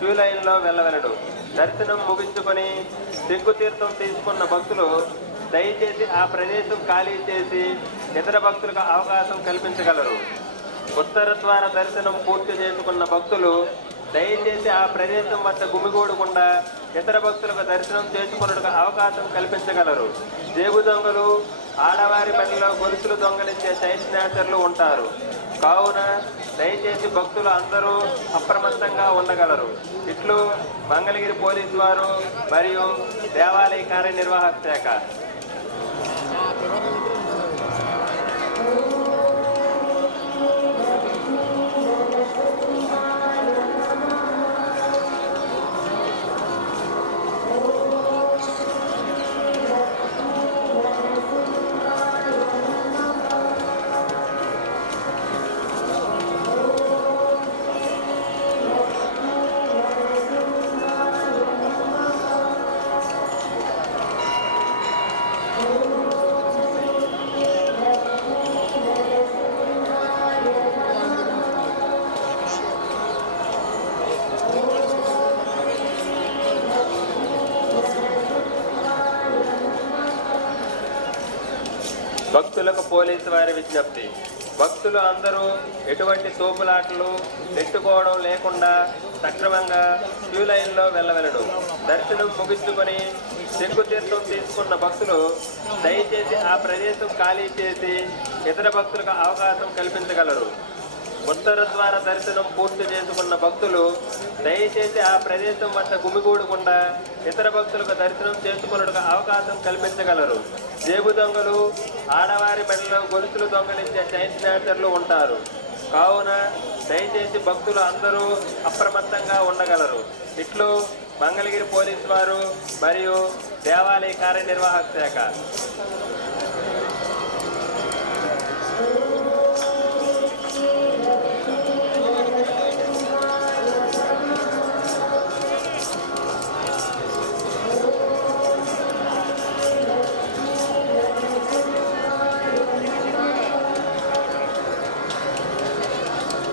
Queue లైన్లో వెళ్ళవలెను. దర్శనం ముగించుకొని సిగ్గుతీర్థం తీసుకున్న భక్తులు దయచేసి ఆ ప్రదేశం ఖాళీ చేసి ఇతర భక్తులకు అవకాశం కల్పించగలరు. ఉత్తర ద్వార దర్శనం పూర్తి చేసుకున్న భక్తులు దయచేసి ఆ ప్రదేశం వద్ద గుమిగూడకుండా ఇతర భక్తులకు దర్శనం చేసుకున్నట్టుగా అవకాశం కల్పించగలరు. జేబు దొంగలు, ఆడవారి మెడలో గొలుసులు దొంగలించే చైతన్యాచరులు ఉంటారు. కావున దయచేసి భక్తులు అందరూ అప్రమత్తంగా ఉండగలరు. ఇట్లు మంగళగిరి పోలీసు వారు మరియు దేవాలయ కార్యనిర్వాహక శాఖ. భక్తులకు పోలీసు వారి విజ్ఞప్తి. భక్తులు అందరూ ఎటువంటి తోపులాటలు నెట్టుకోవడం లేకుండా సక్రమంగా క్యూ లైన్లో వెళ్ళవలెను. దర్శనం ముగించుకొని సిగ్గుతీర్థం తీసుకున్న భక్తులు దయచేసి ఆ ప్రదేశం ఖాళీ చేసి ఇతర భక్తులకు అవకాశం కల్పించగలరు. ఉత్తర ద్వార దర్శనం పూర్తి చేసుకున్న భక్తులు దయచేసి ఆ ప్రదేశం వద్ద గుమిగూడకుండా ఇతర భక్తులకు దర్శనం చేసుకున్నట్టుగా అవకాశం కల్పించగలరు. జేబు దొంగలు, ఆడవారి మెడలో గొలుసులు దొంగలించే చైతన్యాచరులు ఉంటారు. కావున దయచేసి భక్తులు అందరూ అప్రమత్తంగా ఉండగలరు. ఇట్లు మంగళగిరి పోలీసు వారు మరియు దేవాలయ కార్యనిర్వాహక శాఖ.